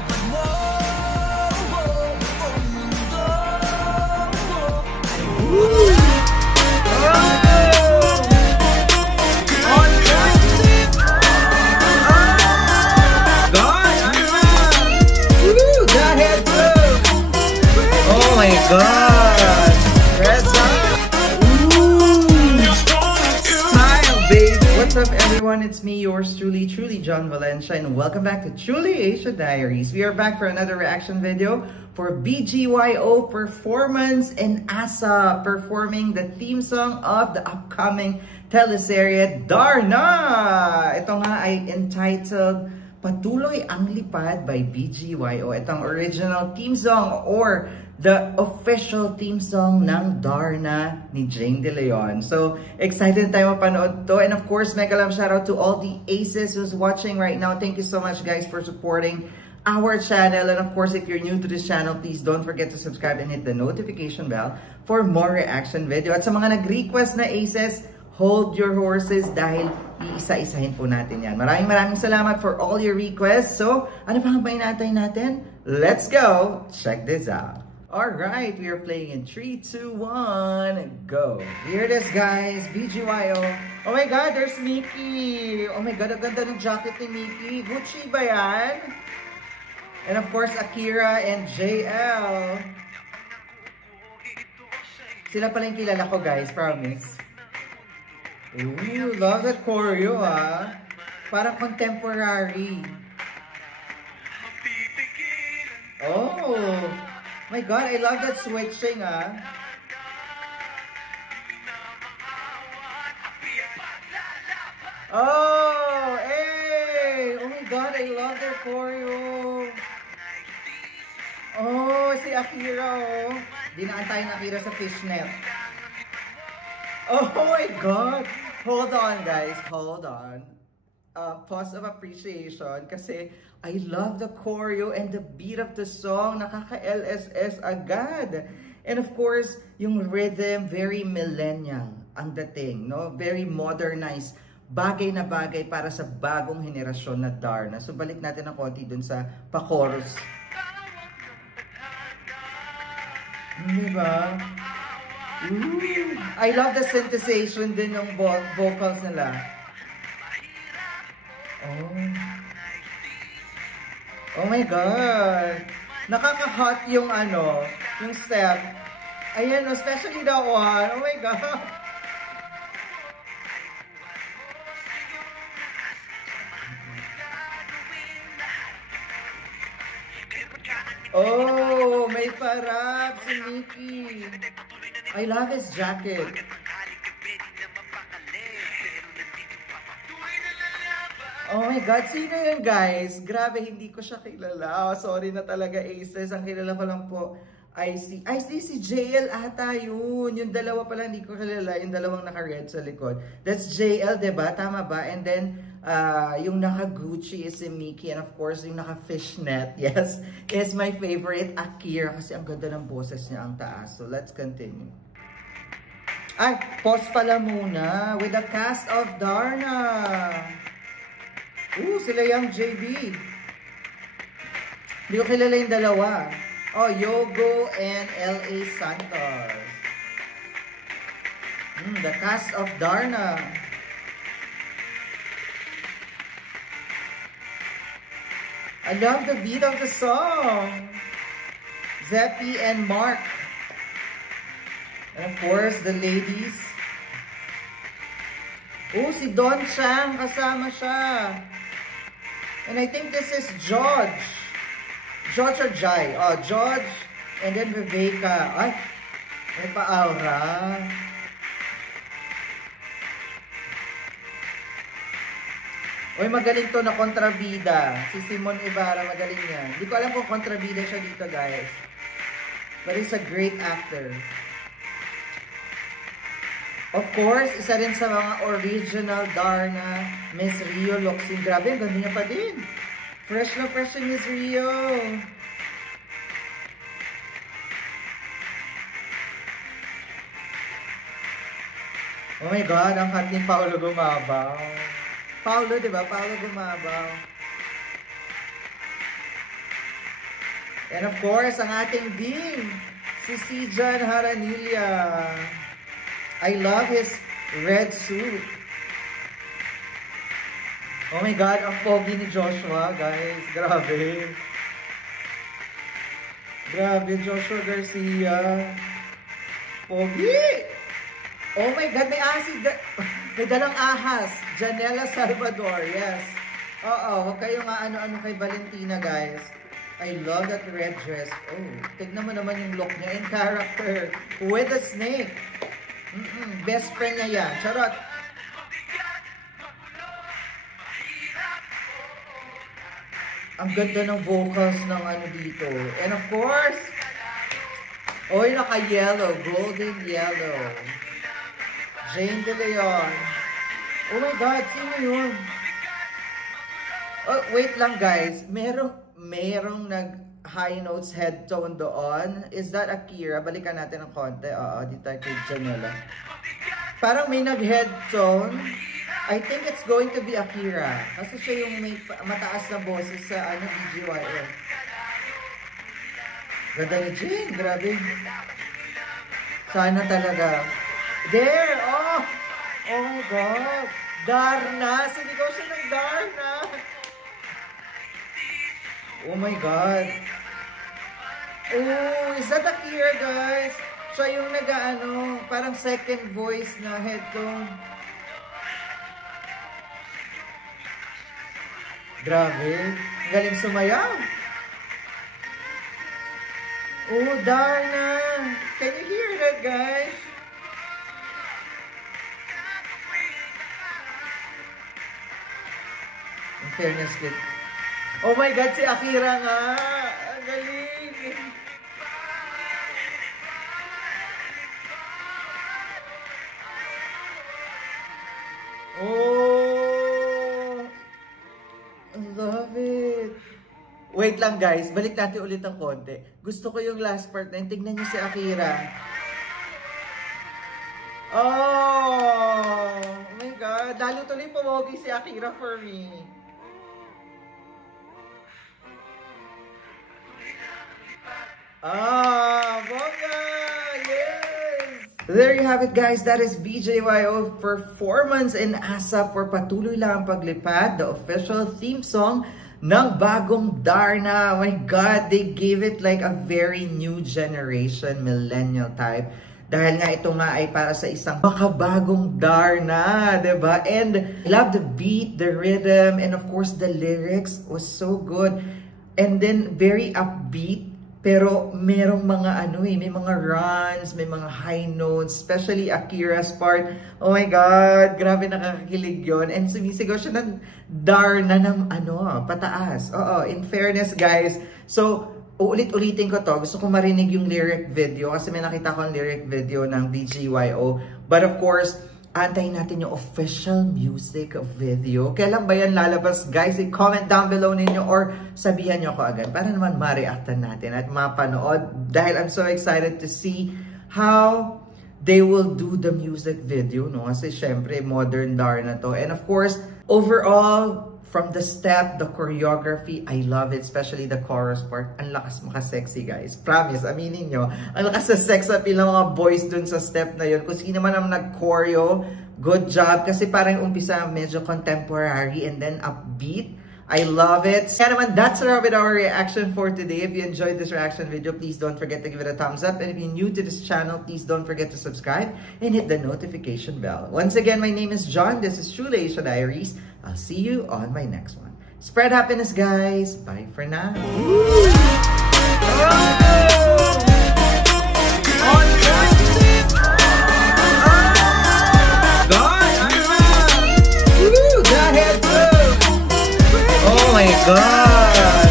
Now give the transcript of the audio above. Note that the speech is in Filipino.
Lipad mo buong mundo ay oh my God! Reza! Smile, baby! What's up, everyone? It's me, yours truly, John Valencia, and welcome back to Truly Asia Diaries. We are back for another reaction video for BGYO Performance and Asa performing the theme song of the upcoming teleserye Darna! Ito nga ay entitled Patuloy ang Lipad by BGYO. Itong original theme song or the official theme song ng Darna ni Jane De Leon. So, excited tayo mapanood to. And of course, mega love shoutout to all the aces who's watching right now. Thank you so much, guys, for supporting our channel. And of course, if you're new to this channel, please don't forget to subscribe and hit the notification bell for more reaction video. At sa mga nag-request na aces, hold your horses dahil iisa-isahin po natin yan. Maraming salamat for all your requests. So, ano pang hinahintay natin? Let's go! Check this out. Alright, we are playing in 3, 2, 1, go! Here it is, guys. BGYO. Oh my God, there's Mickey! Oh my God, ang ganda ng jacket ni Mickey. Gucci ba yan? And of course, Akira and JL. Sila pala yung kilala ko, guys. Promise. Ooh, love that choreo, ah. Parang contemporary. Oh, my God, I love that switching, ah. Oh, hey! Oh my God, I love their choreo. Oh, si Akira, oh. Dinaantay na Akira sa fishnet. Oh my God! Hold on, guys. Hold on. Pause of appreciation kasi I love the choreo and the beat of the song. Nakaka-LSS agad. And of course, yung rhythm, very millennial ang dating, no? Very modernized. Bagay na bagay para sa bagong henerasyon na Darna. So balik natin ng konti dun sa pa-chorus. Diba? Ooh, I love the synthesization din ng vocals nila. Oh my God. Nakaka-hot yung ano, yung step. Ayan, especially that one. Oh my God. Oh, may parap si Mickey. I love his jacket. Oh my God, sino yun, guys? Grabe, hindi ko siya kilala. Oh, sorry na talaga, aces. Ang kilala ko lang po ay si JL ata yun. Yung dalawa pala hindi ko kilala. Yung dalawang naka-red sa likod. That's JL, diba? Tama ba? And then, yung naka-Gucci is si Mickey. And of course, yung naka-fishnet, yes, is my favorite, Akira. Kasi ang ganda ng boses niya, ang taas. So, let's continue. Ay, pause pala muna with the cast of Darna. Ooh, sila yung JB. Hindi ko kilala yung dalawa. Oh, Yogo and L.A. Santos. The cast of Darna. I love the beat of the song. Zeppy and Mark. And of course, the ladies. Oh, si Don Chang, kasama siya. And I think this is George. George or Jai? Oh, George. And then Viveka. Ay, may pa-aura. Uy, magaling to na kontrabida. Si Simon Ibarra, magaling yan. Hindi ko alam kung kontrabida siya dito, guys. But he's a great actor. Of course, isa rin sa mga original Darna, Miss Rio Locsin. Grabe, ang ganda niya pa din. Fresh na fresh si Miss Rio. Oh my God, ang hot ni Paolo Gumabaw. Paolo, di ba? Paolo Gumabaw. And of course, ang ating dean, si Sijan Haranilla. I love his red suit. Oh my God, ang pogi ni Joshua, guys. Grabe. Grabe, Joshua Garcia. Pogi! Oh my God, may asid. May dalang ahas. Janela Salvador, yes. Oo, huwag kayong ano-ano kay Valentina, guys. I love that red dress. Oh, tignan mo naman yung look niya in character. With a snake. Best friend niya yan. Charot. Ang ganda ng vocals ng ano dito. And of course, oy, naka-yellow. Golden yellow. Jane De Leon. Oh my God, sino yun? Oh, wait lang guys. Merong nag-high notes head tone doon. Is that Akira? Balikan natin ng konti. Oo, dito kay Janela. Parang may nag-head tone. I think it's going to be Akira. Kasi siya yung may mataas na boses sa ano, BGYO. Ganda ni Jane, grabe. Sana talaga. There! Oh! Oh my God! Darna! Sinigaw siya ng Darna! Oh my God! Oh! Is that Akira, guys? Siya yung nag-ano, parang second voice na head tone. Grabe. Galing sumayaw. Oh, Darna. Can you hear that, guys? In fairness, kid. Oh my God, si Akira nga. Ang galing. Oh. Love it. Wait lang guys, balik natin ulit ng konti. Gusto ko yung last part na yun. Tignan niyo si Akira. Oh my God. Lalo tuloy pumogi si Akira for me. Bongga! Yes! There you have it guys. That is BJYO performance in ASAP for Patuloy Lang Ang Paglipad, the official theme song ng bagong Darna. Oh my God, they gave it like a very new generation, millennial type. Dahil nga ito nga ay para sa isang makabagong Darna, diba? And I love the beat, the rhythm, and of course the lyrics was so good. And then very upbeat. Pero merong mga ano may mga runs, may mga high notes, especially Akira's part. Oh my God, grabe nakakakilig yun. And sumisigaw siya ng Darna ng pataas. Oo, in fairness guys. So, uulit-ulitin ko to. Gusto ko marinig yung lyric video kasi may nakita ko ang lyric video ng BGYO. But of course, antayin natin yung official music video. Kailan ba yan lalabas, guys? I-comment down below ninyo or sabihan nyo ako agad para naman ma-reactan natin at mapanood. Dahil I'm so excited to see how they will do the music video, no? Kasi syempre, modern Darna to. And of course, overall, from the step, the choreography, I love it. Especially the chorus part. Ang lakas maka-sexy, guys. Promise, aminin nyo. Ang lakas sa sex appeal ng mga boys dun sa step na yun. Kung sino man ang nag-choreo, good job. Kasi parang umpisa medyo contemporary and then upbeat. I love it. Kaya naman, that's with our reaction for today. If you enjoyed this reaction video, please don't forget to give it a thumbs up. And if you're new to this channel, please don't forget to subscribe and hit the notification bell. Once again, my name is John. This is Truly Asia Diaries. I'll see you on my next one. Spread happiness, guys. Bye for now. Oh my God!